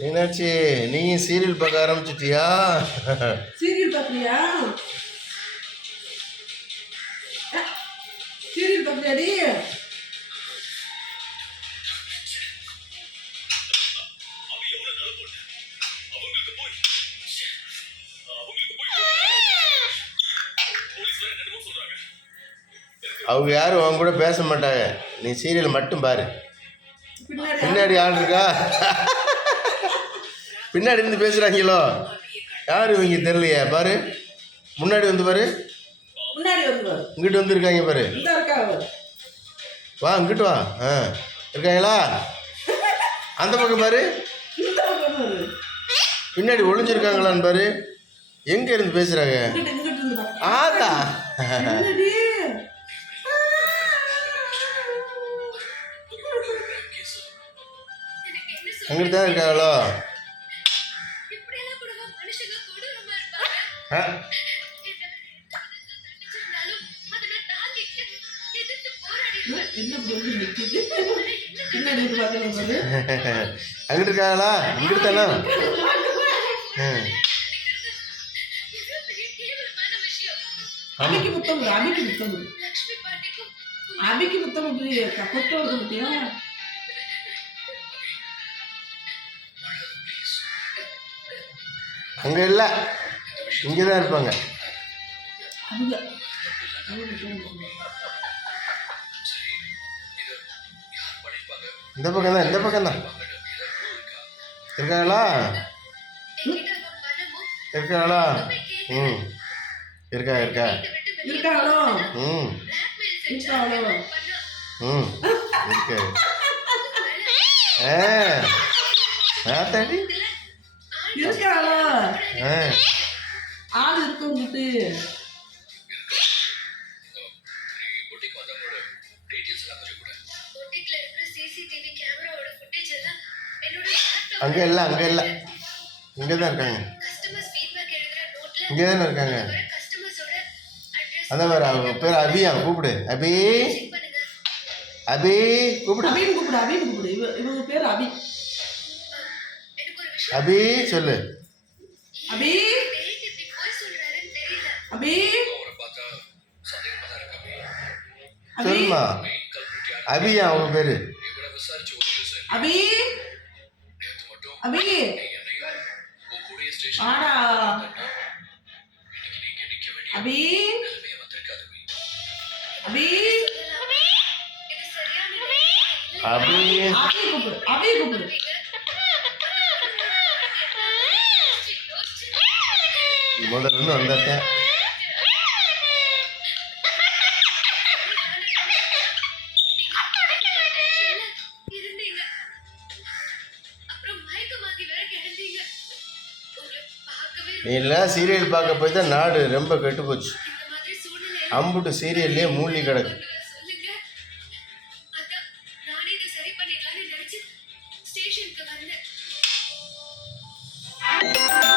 மீனாட்சி நீயும் சீரியல் பார்க்க ஆரம்பிச்சிட்டியா? சீரியல் பார்க்குறியா சீரியல் பார்க்குறியாடி அவங்க யாரும் அவங்க கூட பேச மாட்டாங்க. நீ சீரியல் மட்டும் பாரு. பின்னாடி பின்னாடி ஆள் இருக்கா? பின்னாடி இருந்து பேசுகிறாங்களோ யார் இவங்க தெரியலையே? பாரு. முன்னாடி வந்து பாரு. முன்னாடி வந்து பாரு. இங்கிட்டு வந்துருக்காங்க பாரு. வா இங்கிட்டு வா. ஆ. இருக்காங்களா? அந்த பக்கம் பாரு. பின்னாடி ஒளிஞ்சிருக்காங்களான்னு பாரு. எங்கே இருந்து பேசுகிறாங்க ஆதா அங்கிட்டு தான் இருக்காங்களோ? அங்கிட்டு இருக்காங்களா? இங்கிட்டு தானே. அபிக்கு முத்தம் அபிக்கு முத்தம் அபிக்கு முத்தம் கொத்த வருது பார்த்தியா? அங்கே இல்லை. இங்கே தான் இருப்பாங்க. இந்த பக்கம் தான் இந்த பக்கம் தான் இருக்காங்களா? இருக்காங்களா? ம். இருக்கா இருக்கா? ம். ம். இருக்கு. ஆ. ஆத்தாடி இருக்காங்களோ? ஆ. ஆள் என்னோட லேப்டாப் அங்கே இல்லை அங்கே இல்லை. இங்கே தான் இருக்காங்க. இங்கே தானே இருக்காங்க. அதான் வேறு அவங்க பேர் அபியா கூப்பிடு. அபி. அபி கூப்பிடு. அபின்னு கூப்பிடு அபின்னு கூப்பிடு. இவ இவங்க பேர் அபி. அபி சொல்லு. அபி? அபி சொல்லுமா அபியா அவங்க பேர்? அபி? அபி? ஆடா அபி? அபி. அபி? அபி கூப்பிடு. அபி கூப்பிடு. முதல்ல இருந்து வந்தாட்டேன் நீலாம் சீரியல் பார்க்க போய் தான் நாடு ரொம்ப கெட்டு போச்சு அம்புட்டு சீரியல்லே மூழ்கி கிடக்கு Thank you.